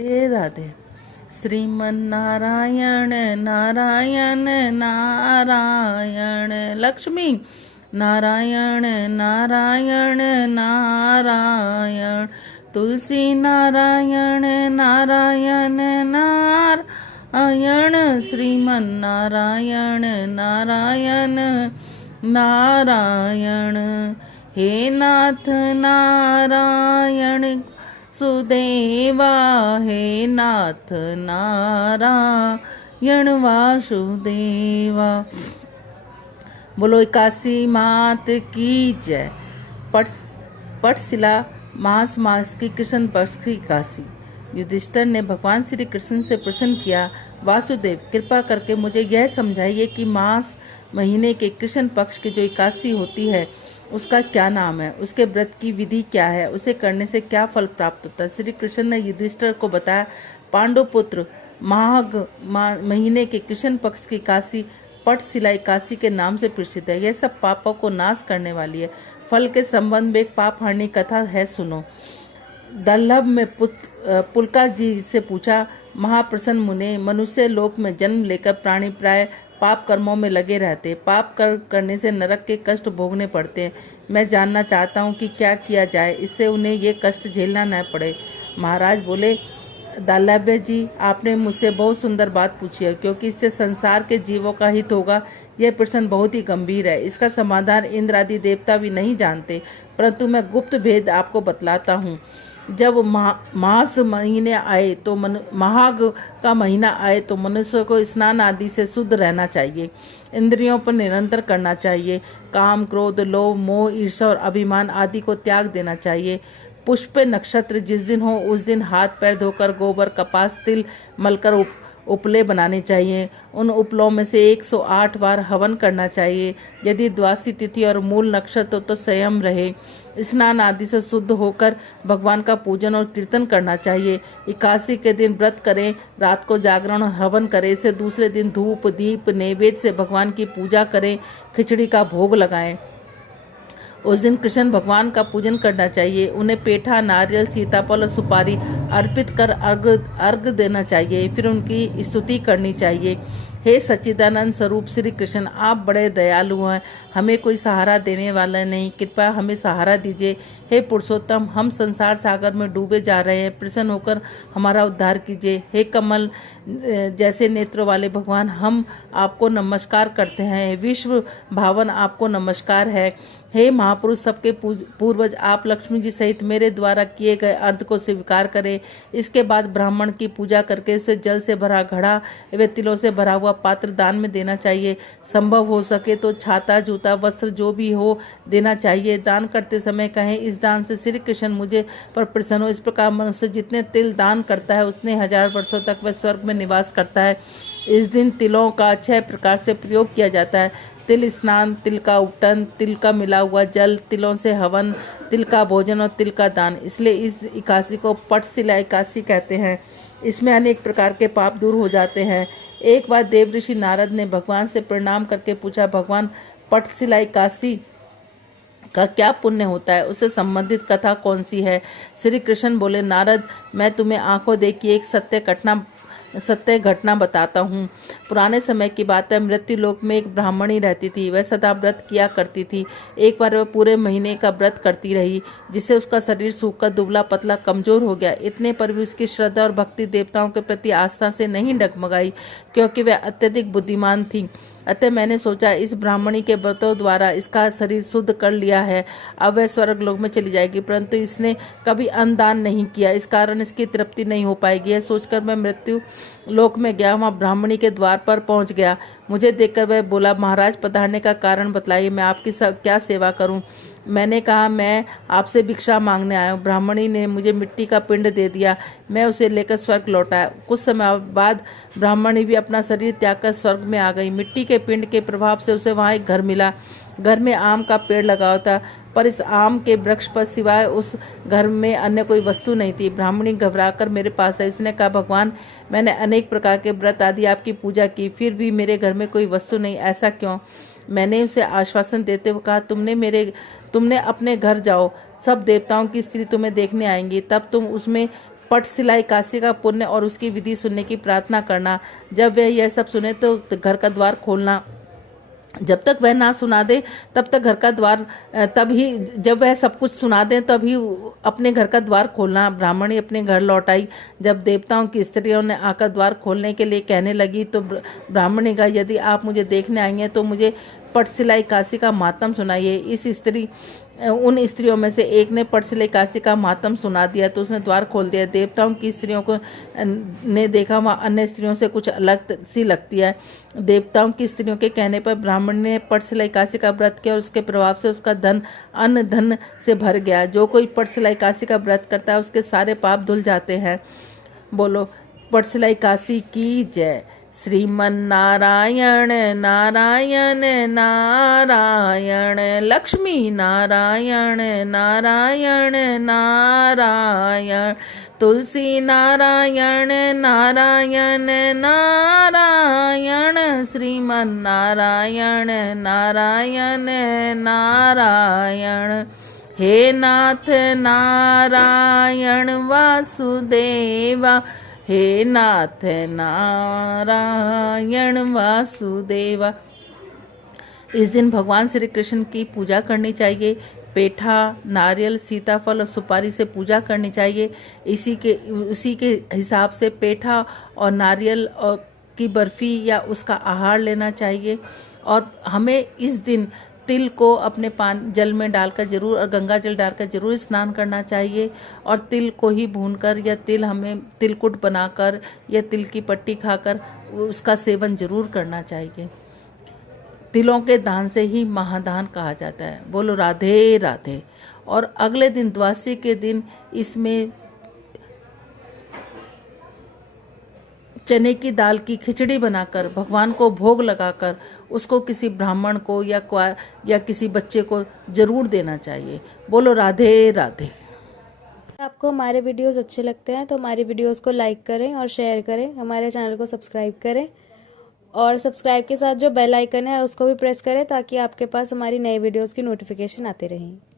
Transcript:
राधे। श्रीमन नारायण नारायण नारायण, लक्ष्मी नारायण नारायण नारायण, तुलसी नारायण नारायण नारायण, श्रीमन नारायण नारायण नारायण। हे नाथ नारायण सुदेवा, हे नाथ नारायण वासुदेवा। बोलो काशी मात की जय। पटशिला मास की कृष्ण पक्ष की काशी। युधिष्ठिर ने भगवान श्री कृष्ण से प्रश्न किया, वासुदेव कृपा करके मुझे यह समझाइए कि मास महीने के कृष्ण पक्ष की जो एकादशी होती है उसका क्या नाम है, उसके व्रत की विधि क्या है, उसे करने से क्या फल प्राप्त होता है। श्री कृष्ण ने युधिष्ठिर को बताया, पांडुपुत्र माघ महीने के कृष्ण पक्ष की एकादशी पटशिला एकादशी के नाम से प्रसिद्ध है। यह सब पापों को नाश करने वाली है। फल के संबंध में एक पाप हानि कथा है, सुनो। दल्लभ में पुलका जी से पूछा, महाप्रसन्न मुने, मनुष्य लोक में जन्म लेकर प्राणी प्राय पाप कर्मों में लगे रहते, पाप करने से नरक के कष्ट भोगने पड़ते हैं। मैं जानना चाहता हूँ कि क्या किया जाए इससे उन्हें ये कष्ट झेलना न पड़े। महाराज बोले, दाल्लभ्य जी, आपने मुझसे बहुत सुंदर बात पूछी है, क्योंकि इससे संसार के जीवों का हित होगा। यह प्रश्न बहुत ही गंभीर है। इसका समाधान इंद्र आदि देवता भी नहीं जानते, परंतु मैं गुप्त भेद आपको बतलाता हूँ। जब मास महीने आए तो माघ का महीना आए तो मनुष्य को स्नान आदि से शुद्ध रहना चाहिए, इंद्रियों पर निरंतर करना चाहिए, काम क्रोध लोभ मोह ईर्ष्या और अभिमान आदि को त्याग देना चाहिए। पुष्प नक्षत्र जिस दिन हो उस दिन हाथ पैर धोकर गोबर कपास तिल मलकर उपले बनाने चाहिए। उन उपलों में से 108 बार हवन करना चाहिए। यदि द्वादशी तिथि और मूल नक्षत्र तो संयम रहे। स्नान आदि से शुद्ध होकर भगवान का पूजन और कीर्तन करना चाहिए। एकादशी के दिन व्रत करें, रात को जागरण और हवन करें। इसे दूसरे दिन धूप दीप नैवेद्य से भगवान की पूजा करें, खिचड़ी का भोग लगाएं। उस दिन कृष्ण भगवान का पूजन करना चाहिए। उन्हें पेठा नारियल सीताफल और सुपारी अर्पित कर अर्घ देना चाहिए। फिर उनकी स्तुति करनी चाहिए। हे सच्चिदानंद स्वरूप श्री कृष्ण, आप बड़े दयालु हैं, हमें कोई सहारा देने वाला नहीं, कृपया हमें सहारा दीजिए। हे पुरुषोत्तम, हम संसार सागर में डूबे जा रहे हैं, प्रसन्न होकर हमारा उद्धार कीजिए। हे कमल जैसे नेत्रों वाले भगवान, हम आपको नमस्कार करते हैं। विश्व भावन आपको नमस्कार है। हे महापुरुष, सबके पूर्वज, आप लक्ष्मी जी सहित मेरे द्वारा किए गए अर्घ को स्वीकार करें। इसके बाद ब्राह्मण की पूजा करके उसे जल से भरा घड़ा व तिलों से भरा हुआ पात्र दान में देना चाहिए। संभव हो सके तो छाता जूता वस्त्र जो भी हो देना चाहिए। दान करते समय कहें, इस दान से श्री कृष्ण मुझे पर प्रसन्न हो। इस प्रकार मनुष्य जितने तिल दान करता है उतने 1000 वर्षों तक वह स्वर्ग में निवास करता है। इस दिन तिलों का 6 प्रकार से प्रयोग किया जाता है। तिल स्नान, तिल का उपटन, तिल का मिला हुआ जल, तिलों से हवन, तिल का भोजन और तिल का दान। इसलिए इस एकादशी को पटशिला एकादशी कहते हैं। इसमें अनेक प्रकार के पाप दूर हो जाते हैं। एक बार देवऋषि नारद ने भगवान से प्रणाम करके पूछा, भगवान, पटशिला एकादशी का क्या पुण्य होता है, उससे संबंधित कथा कौन सी है? श्री कृष्ण बोले, नारद, मैं तुम्हें आंखों देखी एक सत्य घटना बताता हूँ। पुराने समय की बात है। मृत्यु लोक में एक ब्राह्मणी रहती थी। वह सदा व्रत किया करती थी। एक बार वह पूरे महीने का व्रत करती रही, जिससे उसका शरीर सूखकर दुबला पतला कमजोर हो गया। इतने पर भी उसकी श्रद्धा और भक्ति देवताओं के प्रति आस्था से नहीं डगमगाई, क्योंकि वह अत्यधिक बुद्धिमान थी। अतः मैंने सोचा, इस ब्राह्मणी के व्रतों द्वारा इसका शरीर शुद्ध कर लिया है, अब वह स्वर्ग लोक में चली जाएगी। परंतु इसने कभी अन्नदान नहीं किया, इस कारण इसकी तृप्ति नहीं हो पाएगी। यह सोचकर मैं मृत्यु लोक में गया। वहाँ ब्राह्मणी के द्वार पर पहुँच गया। मुझे देखकर वह बोला, महाराज, पधारने का कारण बतलाइए, मैं आपकी क्या सेवा करूँ? मैंने कहा, मैं आपसे भिक्षा मांगने आया हूँ। ब्राह्मणी ने मुझे मिट्टी का पिंड दे दिया। मैं उसे लेकर स्वर्ग लौटाया। कुछ समय बाद ब्राह्मणी भी अपना शरीर त्याग कर स्वर्ग में आ गई। मिट्टी के पिंड के प्रभाव से उसे वहाँ एक घर मिला। घर में आम का पेड़ लगा हुआ था, पर इस आम के वृक्ष पर सिवाय उस घर में अन्य कोई वस्तु नहीं थी। ब्राह्मणी घबराकर मेरे पास आई। उसने कहा, भगवान, मैंने अनेक प्रकार के व्रत आदि आपकी पूजा की, फिर भी मेरे घर में कोई वस्तु नहीं, ऐसा क्यों? मैंने उसे आश्वासन देते हुए कहा, तुमने अपने घर जाओ, सब देवताओं की स्त्री तुम्हें देखने आएंगी, तब तुम उसमें पटशिला एकादशी का पुण्य और उसकी विधि सुनने की प्रार्थना करना। जब वह यह सब सुने तो घर का द्वार खोलना। जब तक वह ना सुना दे तब तक घर का द्वार, तभी जब वह सब कुछ सुना दे तभी अपने घर का द्वार खोलना। ब्राह्मणी अपने घर लौट आई। जब देवताओं की स्त्रियों ने आकर द्वार खोलने के लिए कहने लगी तो ब्राह्मणी का, यदि आप मुझे देखने आई हैं तो मुझे पटशिला एकादशी का मातम सुनाइए। उन स्त्रियों में से एक ने पटशिला एकादशी का मातम सुना दिया तो उसने द्वार खोल दिया। देवताओं की स्त्रियों को ने देखा वहाँ अन्य स्त्रियों से कुछ अलग सी लगती है। देवताओं की स्त्रियों के कहने पर ब्राह्मण ने पटशिला एकादशी का व्रत किया और उसके प्रभाव से उसका धन अन्न धन से भर गया। जो कोई पटशिला एकादशी का व्रत करता है उसके सारे पाप धुल जाते हैं। बोलो पटशिला एकादशी की जय। श्रीमन नारायण नारायण नारायण, लक्ष्मी नारायण नारायण नारायण, तुलसी नारायण नारायण नारायण, श्रीमन नारायण नारायण नारायण। हे नाथ नारायण वासुदेवा, हे नाथ नारायण वासुदेवा। इस दिन भगवान श्री कृष्ण की पूजा करनी चाहिए। पेठा, नारियल, सीताफल और सुपारी से पूजा करनी चाहिए। उसी के हिसाब से पेठा और नारियल की बर्फ़ी या उसका आहार लेना चाहिए। और हमें इस दिन तिल को अपने जल में डालकर जरूर और गंगा जल डालकर जरूर स्नान करना चाहिए। और तिल को ही भूनकर या हमें तिलकुट बनाकर या तिल की पट्टी खाकर उसका सेवन जरूर करना चाहिए। तिलों के दान से ही महादान कहा जाता है। बोलो राधे राधे। और अगले दिन द्वादशी के दिन इसमें चने की दाल की खिचड़ी बनाकर भगवान को भोग लगाकर उसको किसी ब्राह्मण को या किसी बच्चे को जरूर देना चाहिए। बोलो राधे राधे। आपको हमारे वीडियोस अच्छे लगते हैं तो हमारी वीडियोस को लाइक करें और शेयर करें, हमारे चैनल को सब्सक्राइब करें और सब्सक्राइब के साथ जो बेल आइकन है उसको भी प्रेस करें ताकि आपके पास हमारी नई वीडियोस की नोटिफिकेशन आते रहें।